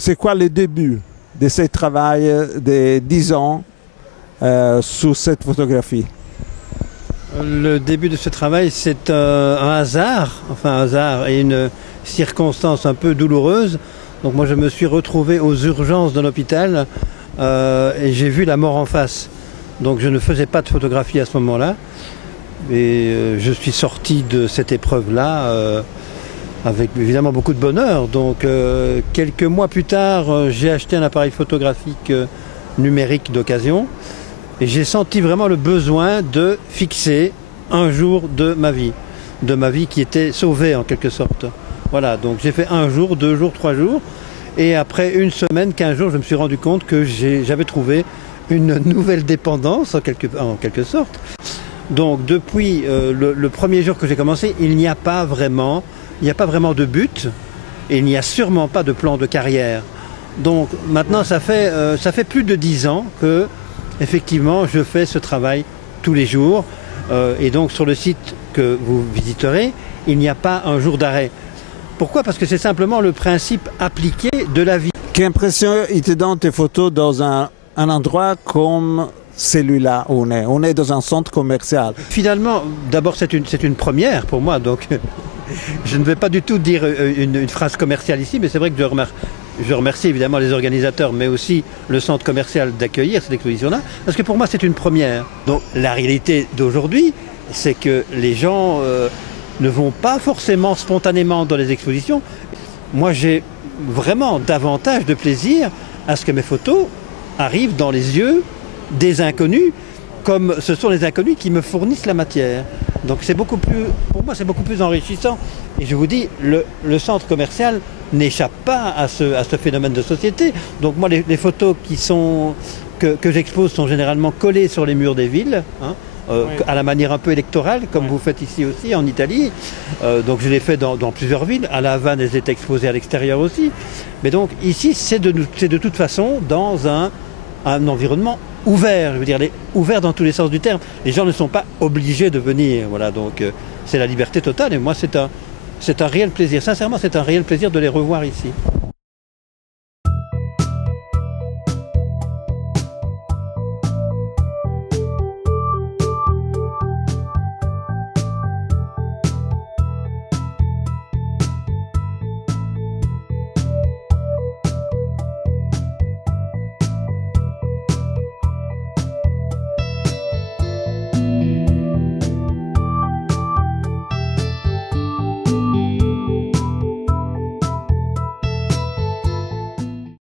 c'est quoi le début de ce travail de 10 ans sur cette photographie? Le début de ce travail, c'est un hasard, enfin un hasard et une circonstance un peu douloureuse. Donc moi je me suis retrouvé aux urgences d'un hôpital et j'ai vu la mort en face. Donc je ne faisais pas de photographie à ce moment-là. Et je suis sorti de cette épreuve-là avec évidemment beaucoup de bonheur. Donc quelques mois plus tard, j'ai acheté un appareil photographique numérique d'occasion. Et j'ai senti vraiment le besoin de fixer un jour de ma vie qui était sauvée en quelque sorte. Voilà, donc j'ai fait un jour, 2 jours, 3 jours. Et après une semaine, 15 jours, je me suis rendu compte que j'avais trouvé une nouvelle dépendance en quelque sorte. Donc depuis le premier jour que j'ai commencé, il n'y a pas vraiment de but et il n'y a sûrement pas de plan de carrière. Donc maintenant ça fait plus de 10 ans que effectivement je fais ce travail tous les jours et donc sur le site que vous visiterez, il n'y a pas un jour d'arrêt. Pourquoi? Parce que c'est simplement le principe appliqué de la vie. Quelle impression il te donne tes photos dans un endroit comme celui-là où on est? On est dans un centre commercial. Finalement, d'abord c'est une première pour moi, donc je ne vais pas du tout dire une phrase commerciale ici, mais c'est vrai que je remercie évidemment les organisateurs, mais aussi le centre commercial d'accueillir cette exposition-là, parce que pour moi c'est une première. Donc la réalité d'aujourd'hui, c'est que les gens ne vont pas forcément spontanément dans les expositions. Moi j'ai vraiment davantage de plaisir à ce que mes photos arrivent dans les yeux des inconnus, comme ce sont les inconnus qui me fournissent la matière. Donc c'est beaucoup plus, pour moi c'est beaucoup plus enrichissant. Et je vous dis, le centre commercial n'échappe pas à ce phénomène de société. Donc moi les photos que j'expose sont généralement collées sur les murs des villes, hein, à la manière un peu électorale, comme vous faites ici aussi en Italie. Donc je l'ai fait dans plusieurs villes. À La Havane, elles étaient exposées à l'extérieur aussi. Mais donc ici, c'est de toute façon dans un environnement ouvert, je veux dire, ouvert dans tous les sens du terme. Les gens ne sont pas obligés de venir. Voilà, donc c'est la liberté totale. Et moi, c'est un réel plaisir. Sincèrement, c'est un réel plaisir de les revoir ici.